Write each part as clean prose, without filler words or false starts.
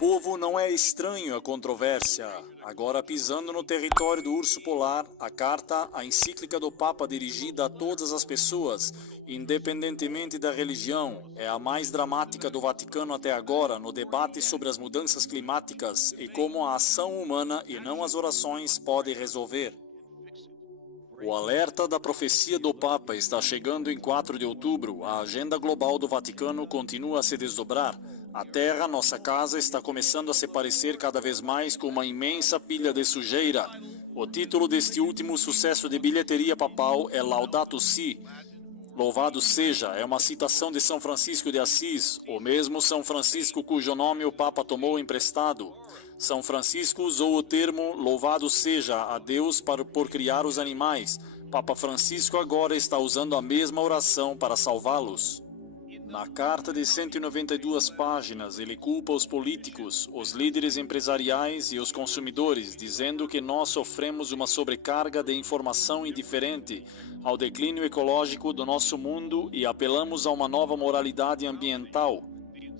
povo não é estranho à controvérsia. Agora, pisando no território do urso polar, a encíclica do Papa dirigida a todas as pessoas, independentemente da religião, é a mais dramática do Vaticano até agora no debate sobre as mudanças climáticas e como a ação humana e não as orações pode resolver. O alerta da profecia do Papa está chegando em 4 de outubro. A agenda global do Vaticano continua a se desdobrar. A Terra, nossa casa, está começando a se parecer cada vez mais com uma imensa pilha de sujeira. O título deste último sucesso de bilheteria papal é Laudato Si. Louvado seja, é uma citação de São Francisco de Assis, o mesmo São Francisco cujo nome o Papa tomou emprestado. São Francisco usou o termo louvado seja a Deus por criar os animais. Papa Francisco agora está usando a mesma oração para salvá-los. Na carta de 192 páginas, ele culpa os políticos, os líderes empresariais e os consumidores, dizendo que nós sofremos uma sobrecarga de informação indiferente ao declínio ecológico do nosso mundo e apelamos a uma nova moralidade ambiental.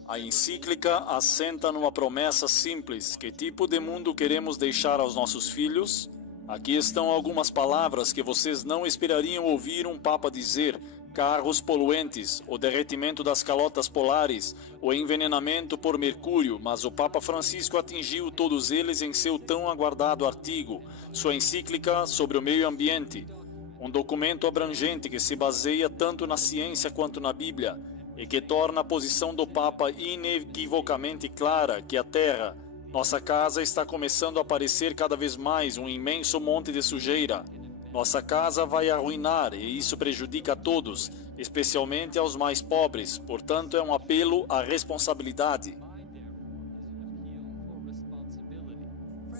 A encíclica assenta numa promessa simples: que tipo de mundo queremos deixar aos nossos filhos? Aqui estão algumas palavras que vocês não esperariam ouvir um Papa dizer: carros poluentes, o derretimento das calotas polares, o envenenamento por mercúrio, mas o Papa Francisco atingiu todos eles em seu tão aguardado artigo, sua encíclica sobre o meio ambiente. Um documento abrangente que se baseia tanto na ciência quanto na Bíblia, e que torna a posição do Papa inequivocamente clara que a Terra, nossa casa, está começando a parecer cada vez mais um imenso monte de sujeira. Nossa casa vai arruinar e isso prejudica a todos, especialmente aos mais pobres, portanto é um apelo à responsabilidade.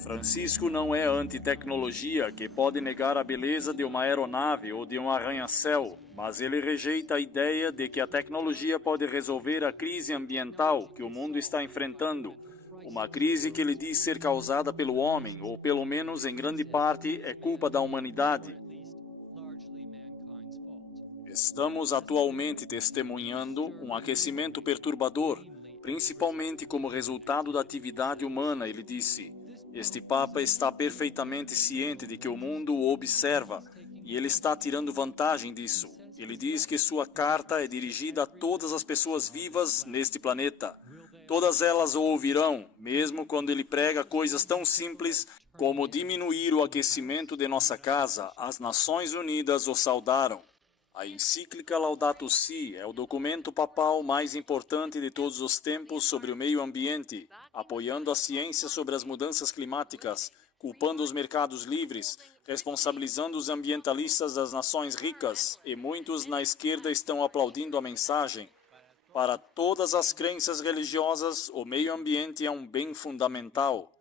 Francisco não é anti-tecnologia que pode negar a beleza de uma aeronave ou de um arranha-céu, mas ele rejeita a ideia de que a tecnologia pode resolver a crise ambiental que o mundo está enfrentando, uma crise que ele diz ser causada pelo homem, ou pelo menos em grande parte é culpa da humanidade. Estamos atualmente testemunhando um aquecimento perturbador, principalmente como resultado da atividade humana, ele disse. Este Papa está perfeitamente ciente de que o mundo o observa e ele está tirando vantagem disso. Ele diz que sua carta é dirigida a todas as pessoas vivas neste planeta. Todas elas o ouvirão, mesmo quando ele prega coisas tão simples como diminuir o aquecimento de nossa casa. As Nações Unidas o saudaram. A encíclica Laudato Si é o documento papal mais importante de todos os tempos sobre o meio ambiente, apoiando a ciência sobre as mudanças climáticas, culpando os mercados livres, responsabilizando os ambientalistas das nações ricas, e muitos na esquerda estão aplaudindo a mensagem. Para todas as crenças religiosas, o meio ambiente é um bem fundamental.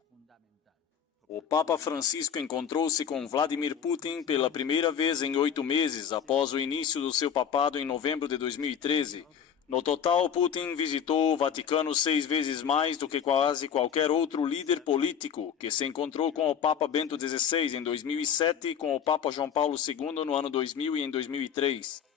O Papa Francisco encontrou-se com Vladimir Putin pela primeira vez em 8 meses após o início do seu papado em novembro de 2013. No total, Putin visitou o Vaticano 6 vezes mais do que quase qualquer outro líder político, que se encontrou com o Papa Bento XVI em 2007 e com o Papa João Paulo II no ano 2000 e em 2003.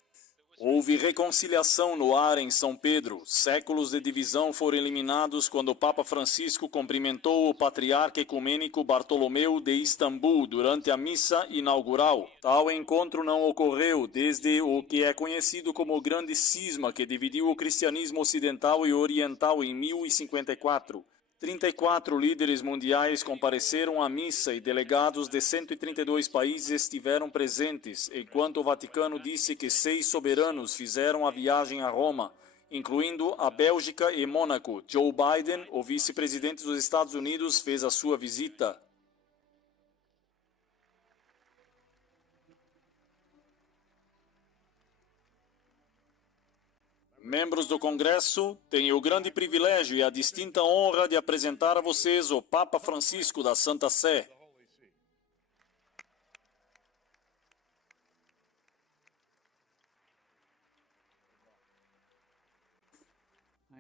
Houve reconciliação no ar em São Pedro. Séculos de divisão foram eliminados quando o Papa Francisco cumprimentou o patriarca ecumênico Bartolomeu de Istambul durante a missa inaugural. Tal encontro não ocorreu desde o que é conhecido como o Grande Cisma, que dividiu o cristianismo ocidental e oriental em 1054. 34 líderes mundiais compareceram à missa e delegados de 132 países estiveram presentes, enquanto o Vaticano disse que 6 soberanos fizeram a viagem a Roma, incluindo a Bélgica e Mônaco. Joe Biden, o vice-presidente dos Estados Unidos, fez a sua visita. Membros do Congresso, tenho o grande privilégio e a distinta honra de apresentar a vocês o Papa Francisco da Santa Sé.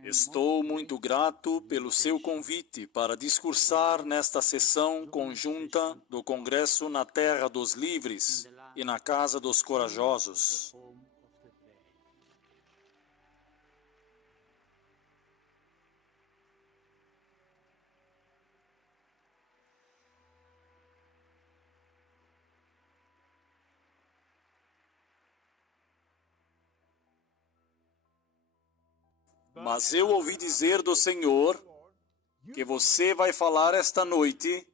Estou muito grato pelo seu convite para discursar nesta sessão conjunta do Congresso na Terra dos Livres e na Casa dos Corajosos. Mas eu ouvi dizer do Senhor que você vai falar esta noite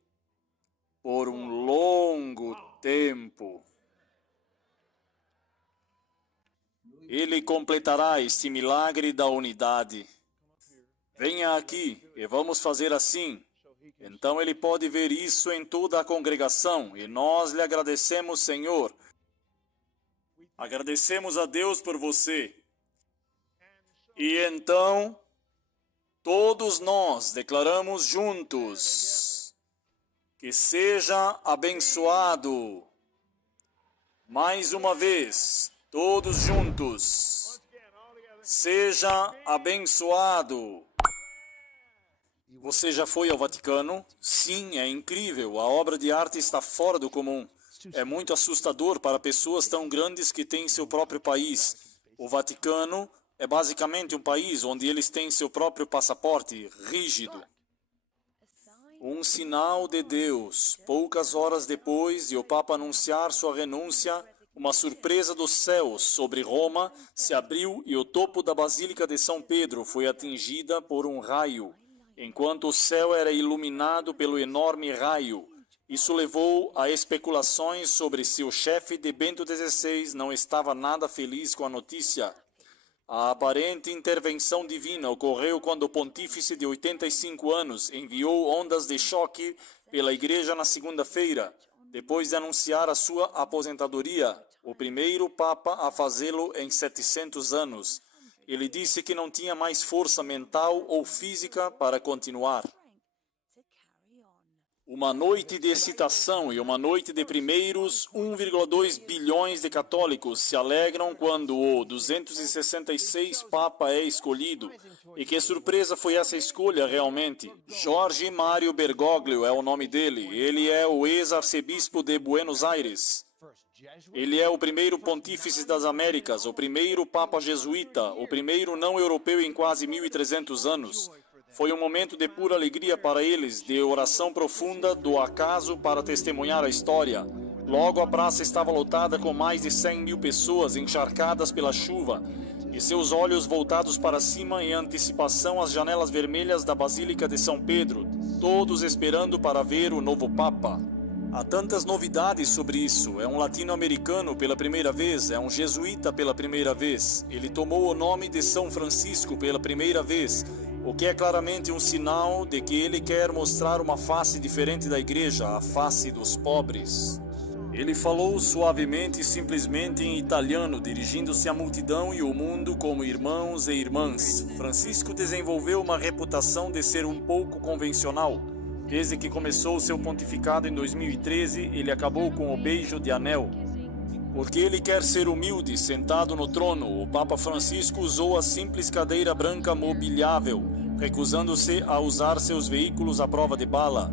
por um longo tempo. Ele completará este milagre da unidade. Venha aqui e vamos fazer assim. Então ele pode ver isso em toda a congregação e nós lhe agradecemos, Senhor. Agradecemos a Deus por você. E então, todos nós declaramos juntos que seja abençoado. Mais uma vez, todos juntos. Seja abençoado. Você já foi ao Vaticano? Sim, é incrível. A obra de arte está fora do comum. É muito assustador para pessoas tão grandes que têm seu próprio país. O Vaticano é basicamente um país onde eles têm seu próprio passaporte rígido. Um sinal de Deus. Poucas horas depois de o Papa anunciar sua renúncia, uma surpresa dos céus sobre Roma se abriu e o topo da Basílica de São Pedro foi atingida por um raio, enquanto o céu era iluminado pelo enorme raio. Isso levou a especulações sobre se o chefe de Bento XVI não estava nada feliz com a notícia. A aparente intervenção divina ocorreu quando o pontífice de 85 anos enviou ondas de choque pela igreja na segunda-feira, depois de anunciar a sua aposentadoria, o primeiro papa a fazê-lo em 700 anos. Ele disse que não tinha mais força mental ou física para continuar. Uma noite de excitação e uma noite de primeiros 1,2 bilhões de católicos se alegram quando o 266 Papa é escolhido. E que surpresa foi essa escolha realmente? Jorge Mário Bergoglio é o nome dele. Ele é o ex-arcebispo de Buenos Aires. Ele é o primeiro pontífice das Américas, o primeiro Papa jesuíta, o primeiro não europeu em quase 1.300 anos. Foi um momento de pura alegria para eles, de oração profunda do acaso para testemunhar a história. Logo a praça estava lotada com mais de 100 mil pessoas encharcadas pela chuva, e seus olhos voltados para cima em antecipação às janelas vermelhas da Basílica de São Pedro, todos esperando para ver o novo Papa. Há tantas novidades sobre isso. É um latino-americano pela primeira vez, é um jesuíta pela primeira vez. Ele tomou o nome de São Francisco pela primeira vez, o que é claramente um sinal de que ele quer mostrar uma face diferente da igreja, a face dos pobres. Ele falou suavemente e simplesmente em italiano, dirigindo-se à multidão e ao mundo como irmãos e irmãs. Francisco desenvolveu uma reputação de ser um pouco convencional. Desde que começou seu pontificado em 2013, ele acabou com o beijo de anel. Porque ele quer ser humilde, sentado no trono, o Papa Francisco usou a simples cadeira branca mobiliável, recusando-se a usar seus veículos à prova de bala.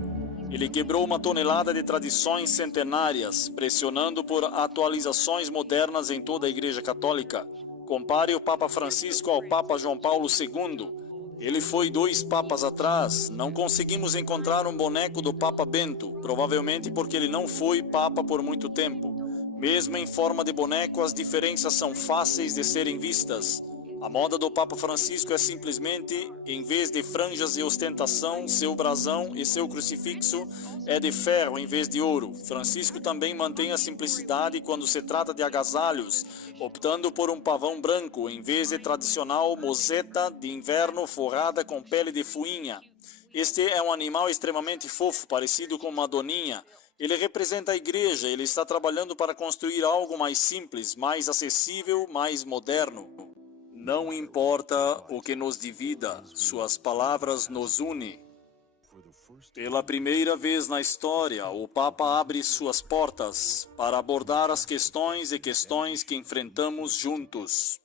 Ele quebrou 1 tonelada de tradições centenárias, pressionando por atualizações modernas em toda a Igreja Católica. Compare o Papa Francisco ao Papa João Paulo II. Ele foi 2 papas atrás. Não conseguimos encontrar um boneco do Papa Bento, provavelmente porque ele não foi papa por muito tempo. Mesmo em forma de boneco, as diferenças são fáceis de serem vistas. A moda do Papa Francisco é simplesmente, em vez de franjas e ostentação, seu brasão e seu crucifixo é de ferro em vez de ouro. Francisco também mantém a simplicidade quando se trata de agasalhos, optando por um pavão branco em vez de tradicional mozeta de inverno forrada com pele de fuinha. Este é um animal extremamente fofo, parecido com uma doninha. Ele representa a igreja, ele está trabalhando para construir algo mais simples, mais acessível, mais moderno. Não importa o que nos divida, suas palavras nos unem. Pela primeira vez na história, o Papa abre suas portas para abordar as questões e questões que enfrentamos juntos.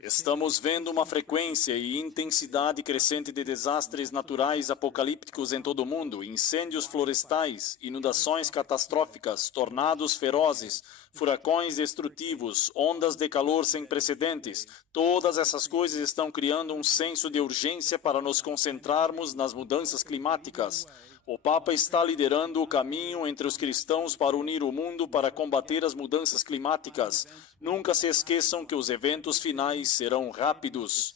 Estamos vendo uma frequência e intensidade crescente de desastres naturais apocalípticos em todo o mundo, incêndios florestais, inundações catastróficas, tornados ferozes, furacões destrutivos, ondas de calor sem precedentes. Todas essas coisas estão criando um senso de urgência para nos concentrarmos nas mudanças climáticas. O Papa está liderando o caminho entre os cristãos para unir o mundo para combater as mudanças climáticas. Nunca se esqueçam que os eventos finais serão rápidos.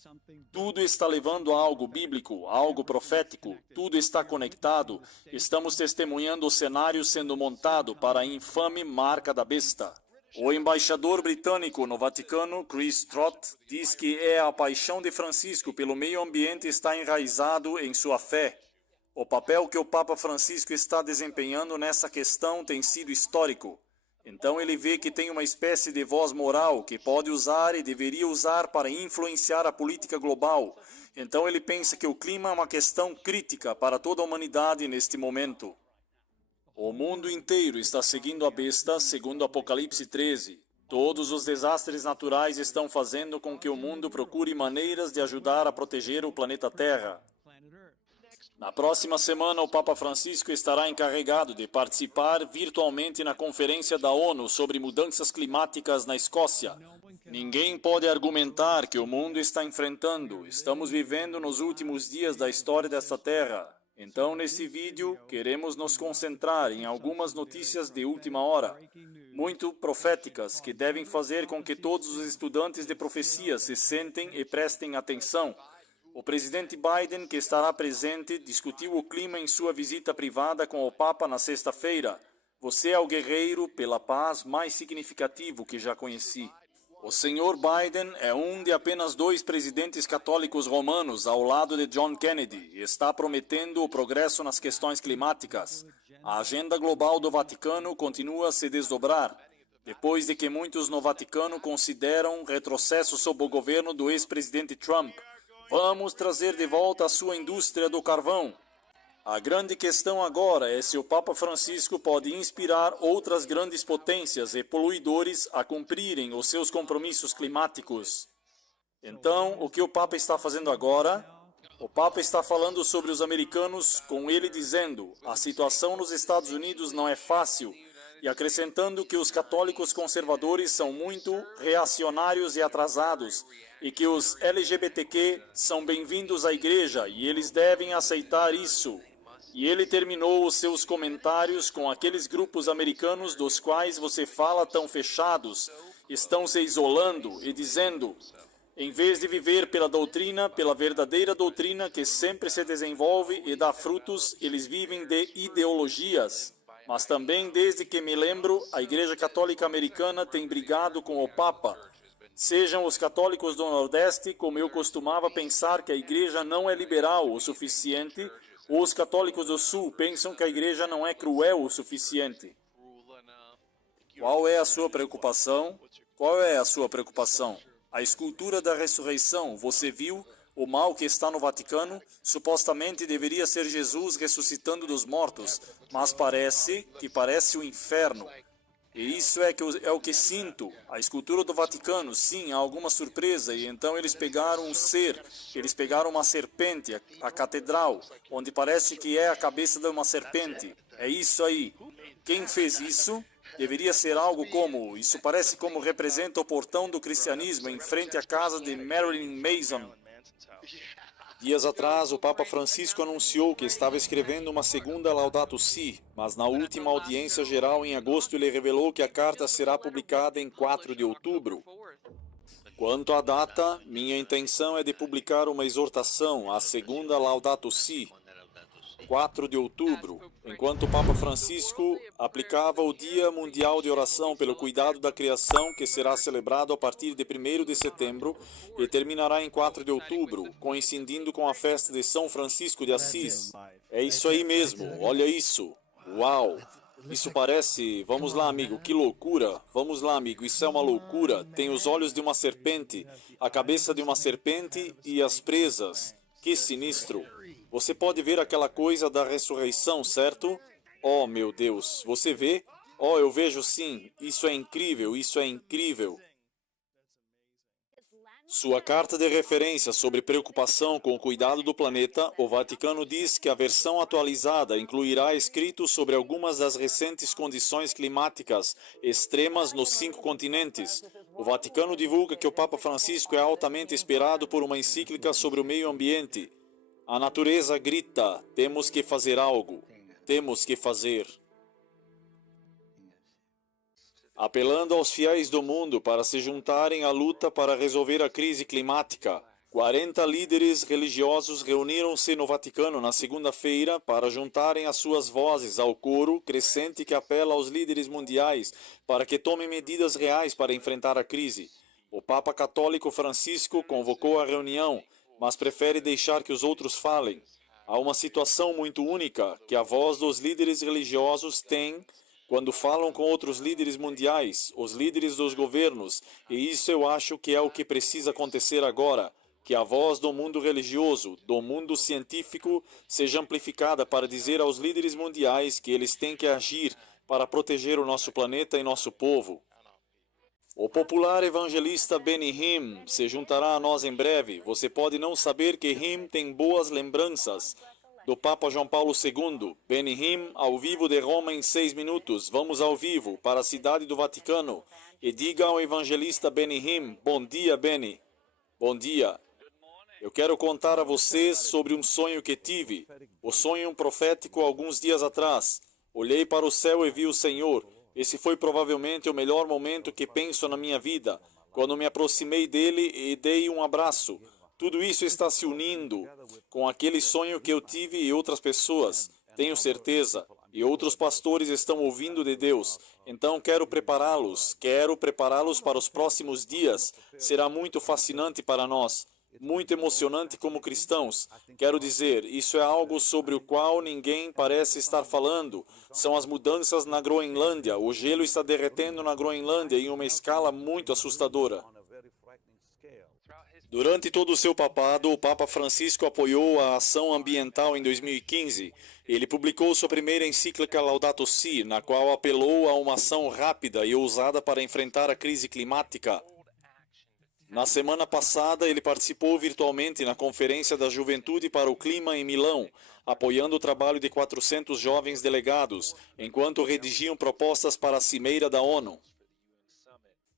Tudo está levando a algo bíblico, a algo profético. Tudo está conectado. Estamos testemunhando o cenário sendo montado para a infame marca da besta. O embaixador britânico no Vaticano, Chris Trott, diz que a paixão de Francisco pelo meio ambiente está enraizado em sua fé. O papel que o Papa Francisco está desempenhando nessa questão tem sido histórico. Então ele vê que tem uma espécie de voz moral que pode usar e deveria usar para influenciar a política global. Então ele pensa que o clima é uma questão crítica para toda a humanidade neste momento. O mundo inteiro está seguindo a besta, segundo Apocalipse 13. Todos os desastres naturais estão fazendo com que o mundo procure maneiras de ajudar a proteger o planeta Terra. Na próxima semana, o Papa Francisco estará encarregado de participar virtualmente na Conferência da ONU sobre Mudanças Climáticas na Escócia. Ninguém pode argumentar que o mundo está enfrentando. Estamos vivendo nos últimos dias da história desta Terra. Então, nesse vídeo, queremos nos concentrar em algumas notícias de última hora, muito proféticas, que devem fazer com que todos os estudantes de profecia se sentem e prestem atenção. O presidente Biden, que estará presente, discutiu o clima em sua visita privada com o Papa na sexta-feira. Você é o guerreiro pela paz mais significativo que já conheci. O senhor Biden é um de apenas 2 presidentes católicos romanos ao lado de John Kennedy e está prometendo o progresso nas questões climáticas. A agenda global do Vaticano continua a se desdobrar, depois de que muitos no Vaticano consideram retrocesso sob o governo do ex-presidente Trump. Vamos trazer de volta a sua indústria do carvão. A grande questão agora é se o Papa Francisco pode inspirar outras grandes potências e poluidores a cumprirem os seus compromissos climáticos. Então, o que o Papa está fazendo agora? O Papa está falando sobre os americanos, com ele dizendo: a situação nos Estados Unidos não é fácil, e acrescentando que os católicos conservadores são muito reacionários e atrasados, e que os LGBTQ são bem-vindos à igreja e eles devem aceitar isso. E ele terminou os seus comentários com aqueles grupos americanos dos quais você fala tão fechados, estão se isolando e dizendo: em vez de viver pela doutrina, pela verdadeira doutrina que sempre se desenvolve e dá frutos, eles vivem de ideologias. Mas também, desde que me lembro, a Igreja Católica Americana tem brigado com o Papa. Sejam os católicos do Nordeste, como eu costumava pensar que a Igreja não é liberal o suficiente, ou os católicos do Sul pensam que a Igreja não é cruel o suficiente. Qual é a sua preocupação? Qual é a sua preocupação? A escultura da ressurreição, você viu? O mal que está no Vaticano supostamente deveria ser Jesus ressuscitando dos mortos, mas parece o inferno. E isso é o que sinto. A escultura do Vaticano, sim, há alguma surpresa, e então eles pegaram um ser, eles pegaram uma serpente, a catedral, onde parece que é a cabeça de uma serpente. É isso aí. Quem fez isso? Deveria ser algo como, isso parece como representa o portão do cristianismo em frente à casa de Marilyn Manson. Dias atrás, o Papa Francisco anunciou que estava escrevendo uma segunda Laudato Si, mas na última audiência geral em agosto ele revelou que a carta será publicada em 4 de outubro. Quanto à data, minha intenção é de publicar uma exortação, a segunda Laudato Si, 4 de outubro, enquanto o Papa Francisco aplicava o Dia Mundial de Oração pelo Cuidado da Criação, que será celebrado a partir de 1º de setembro e terminará em 4 de outubro, coincidindo com a festa de São Francisco de Assis. É isso aí mesmo, olha isso. Uau! Isso parece... Vamos lá, amigo, que loucura! Vamos lá, amigo, isso é uma loucura. Tem os olhos de uma serpente, a cabeça de uma serpente e as presas. Que sinistro! Você pode ver aquela coisa da ressurreição, certo? Oh, meu Deus, você vê? Oh, eu vejo sim. Isso é incrível, isso é incrível. Sua carta de referência sobre preocupação com o cuidado do planeta, o Vaticano diz que a versão atualizada incluirá escritos sobre algumas das recentes condições climáticas extremas nos 5 continentes. O Vaticano divulga que o Papa Francisco é altamente esperado por uma encíclica sobre o meio ambiente. A natureza grita, temos que fazer algo. temos que fazer. Apelando aos fiéis do mundo para se juntarem à luta para resolver a crise climática, 40 líderes religiosos reuniram-se no Vaticano na segunda-feira para juntarem as suas vozes ao coro crescente que apela aos líderes mundiais para que tomem medidas reais para enfrentar a crise. O Papa Católico Francisco convocou a reunião, mas prefere deixar que os outros falem. Há uma situação muito única que a voz dos líderes religiosos tem quando falam com outros líderes mundiais, os líderes dos governos, e isso eu acho que é o que precisa acontecer agora, que a voz do mundo religioso, do mundo científico, seja amplificada para dizer aos líderes mundiais que eles têm que agir para proteger o nosso planeta e nosso povo. O popular evangelista Benny Hinn se juntará a nós em breve. Você pode não saber que Hinn tem boas lembranças do Papa João Paulo II. Benny Hinn, ao vivo de Roma em 6 minutos. Vamos ao vivo para a cidade do Vaticano. E diga ao evangelista Benny Hinn, bom dia, Benny. Bom dia. Eu quero contar a vocês sobre um sonho que tive. O sonho profético alguns dias atrás. Olhei para o céu e vi o Senhor. Esse foi provavelmente o melhor momento que penso na minha vida, quando me aproximei dele e dei um abraço. Tudo isso está se unindo com aquele sonho que eu tive e outras pessoas, tenho certeza, e outros pastores estão ouvindo de Deus. Então quero prepará-los para os próximos dias. Será muito fascinante para nós. Muito emocionante como cristãos. Quero dizer, isso é algo sobre o qual ninguém parece estar falando. São as mudanças na Groenlândia. O gelo está derretendo na Groenlândia em uma escala muito assustadora. Durante todo o seu papado, o Papa Francisco apoiou a ação ambiental em 2015. Ele publicou sua primeira encíclica Laudato Si, na qual apelou a uma ação rápida e ousada para enfrentar a crise climática. Na semana passada, ele participou virtualmente na Conferência da Juventude para o Clima em Milão, apoiando o trabalho de 400 jovens delegados, enquanto redigiam propostas para a Cimeira da ONU.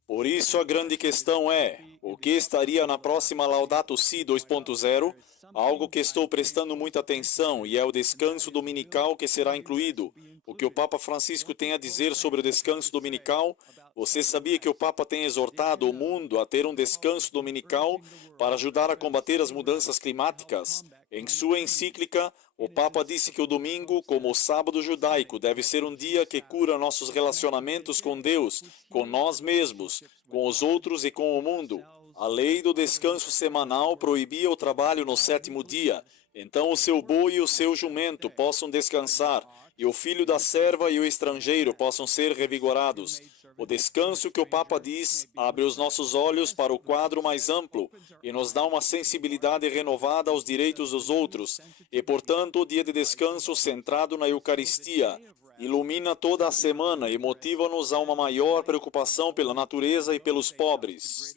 Por isso, a grande questão é, o que estaria na próxima Laudato Si 2.0? Algo que estou prestando muita atenção e é o descanso dominical que será incluído. O que o Papa Francisco tem a dizer sobre o descanso dominical? Você sabia que o Papa tem exortado o mundo a ter um descanso dominical para ajudar a combater as mudanças climáticas? Em sua encíclica, o Papa disse que o domingo, como o sábado judaico, deve ser um dia que cura nossos relacionamentos com Deus, com nós mesmos, com os outros e com o mundo. A lei do descanso semanal proibia o trabalho no 7º dia. Então o seu boi e o seu jumento possam descansar, e o filho da serva e o estrangeiro possam ser revigorados. O descanso que o Papa diz abre os nossos olhos para o quadro mais amplo e nos dá uma sensibilidade renovada aos direitos dos outros, e, portanto, o dia de descanso centrado na Eucaristia ilumina toda a semana e motiva-nos a uma maior preocupação pela natureza e pelos pobres.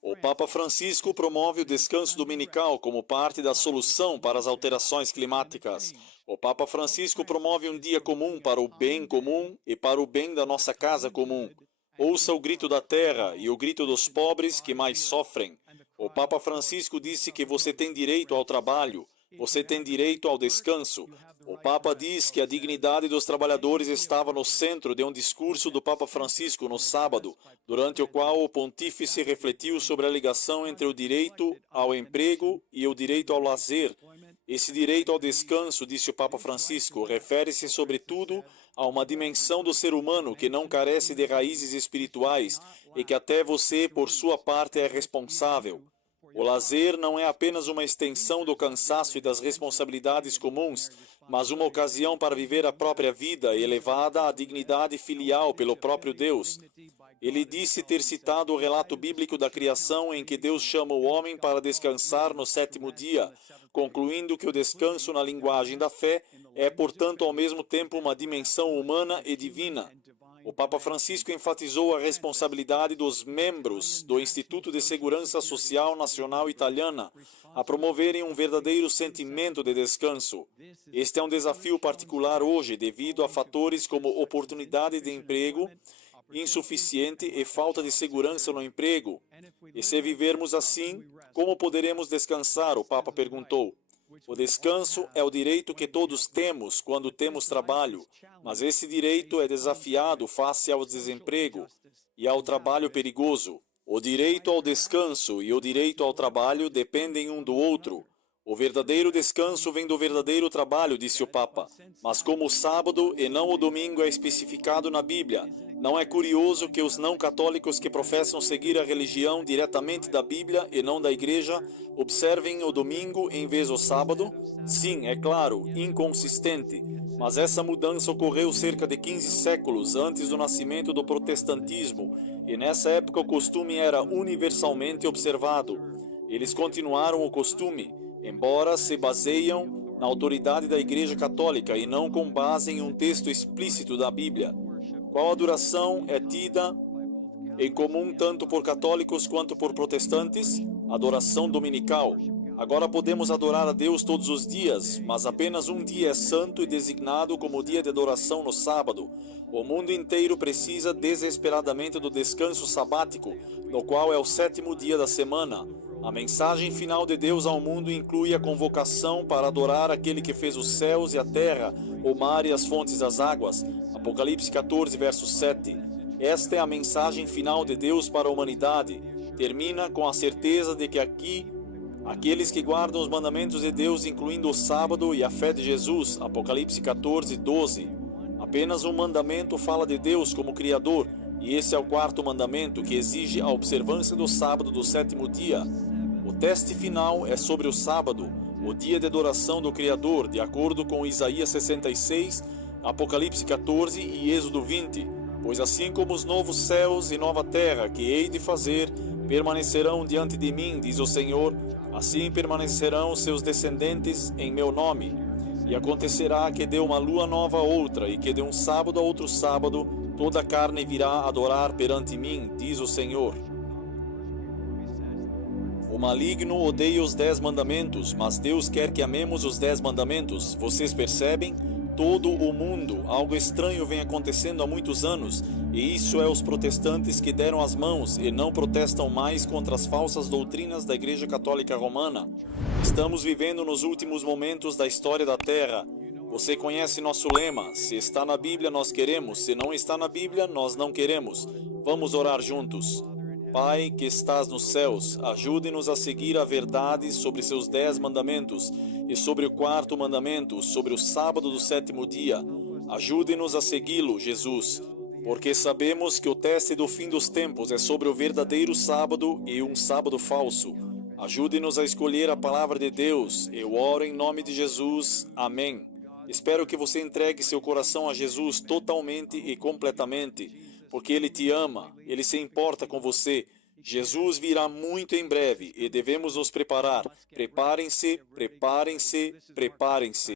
O Papa Francisco promove o descanso dominical como parte da solução para as alterações climáticas. O Papa Francisco promove um dia comum para o bem comum e para o bem da nossa casa comum. Ouça o grito da terra e o grito dos pobres que mais sofrem. O Papa Francisco disse que você tem direito ao trabalho, você tem direito ao descanso. O Papa diz que a dignidade dos trabalhadores estava no centro de um discurso do Papa Francisco no sábado, durante o qual o pontífice refletiu sobre a ligação entre o direito ao emprego e o direito ao lazer. Esse direito ao descanso, disse o Papa Francisco, refere-se sobretudo a uma dimensão do ser humano que não carece de raízes espirituais e que até você, por sua parte, é responsável. O lazer não é apenas uma extensão do cansaço e das responsabilidades comuns, mas uma ocasião para viver a própria vida, elevada à dignidade filial pelo próprio Deus. Ele disse ter citado o relato bíblico da criação em que Deus chama o homem para descansar no 7º dia, concluindo que o descanso na linguagem da fé é, portanto, ao mesmo tempo uma dimensão humana e divina. O Papa Francisco enfatizou a responsabilidade dos membros do Instituto de Segurança Social Nacional Italiana a promoverem um verdadeiro sentimento de descanso. Este é um desafio particular hoje devido a fatores como oportunidade de emprego insuficiente e falta de segurança no emprego. E se vivermos assim, como poderemos descansar? O Papa perguntou. O descanso é o direito que todos temos quando temos trabalho, mas esse direito é desafiado face ao desemprego e ao trabalho perigoso. O direito ao descanso e o direito ao trabalho dependem um do outro. O verdadeiro descanso vem do verdadeiro trabalho, disse o Papa. Mas como o sábado e não o domingo é especificado na Bíblia, não é curioso que os não católicos que professam seguir a religião diretamente da Bíblia e não da Igreja observem o domingo em vez do sábado? Sim, é claro, inconsistente. Mas essa mudança ocorreu cerca de 15 séculos antes do nascimento do protestantismo, e nessa época o costume era universalmente observado. Eles continuaram o costume, embora se baseiam na autoridade da Igreja Católica e não com base em um texto explícito da Bíblia. Qual adoração é tida em comum tanto por católicos quanto por protestantes? Adoração dominical. Agora podemos adorar a Deus todos os dias, mas apenas um dia é santo e designado como dia de adoração no sábado. O mundo inteiro precisa desesperadamente do descanso sabático, no qual é o 7º dia da semana. A mensagem final de Deus ao mundo inclui a convocação para adorar aquele que fez os céus e a terra, o mar e as fontes das águas. Apocalipse 14, verso 7. Esta é a mensagem final de Deus para a humanidade. Termina com a certeza de que aqueles que guardam os mandamentos de Deus, incluindo o sábado e a fé de Jesus, Apocalipse 14, 12. Apenas um mandamento fala de Deus como Criador, e esse é o 4º mandamento, que exige a observância do sábado do 7º dia. O teste final é sobre o sábado, o dia de adoração do Criador, de acordo com Isaías 66, Apocalipse 14 e Êxodo 20. Pois assim como os novos céus e nova terra que hei de fazer permanecerão diante de mim, diz o Senhor, assim permanecerão seus descendentes em meu nome. E acontecerá que de uma lua nova a outra, e que de um sábado a outro sábado, toda a carne virá adorar perante mim, diz o Senhor. O maligno odeia os 10 mandamentos, mas Deus quer que amemos os 10 mandamentos. Vocês percebem? Todo o mundo, algo estranho vem acontecendo há muitos anos, e isso é os protestantes que deram as mãos e não protestam mais contra as falsas doutrinas da Igreja Católica Romana. Estamos vivendo nos últimos momentos da história da Terra. Você conhece nosso lema: se está na Bíblia, nós queremos; se não está na Bíblia, nós não queremos. Vamos orar juntos. Pai que estás nos céus, ajude-nos a seguir a verdade sobre seus 10 mandamentos e sobre o 4º mandamento, sobre o sábado do 7º dia. Ajude-nos a segui-lo, Jesus, porque sabemos que o teste do fim dos tempos é sobre o verdadeiro sábado e um sábado falso. Ajude-nos a escolher a palavra de Deus. Eu oro em nome de Jesus. Amém. Espero que você entregue seu coração a Jesus totalmente e completamente, porque Ele te ama, Ele se importa com você. Jesus virá muito em breve e devemos nos preparar. Preparem-se, preparem-se, preparem-se.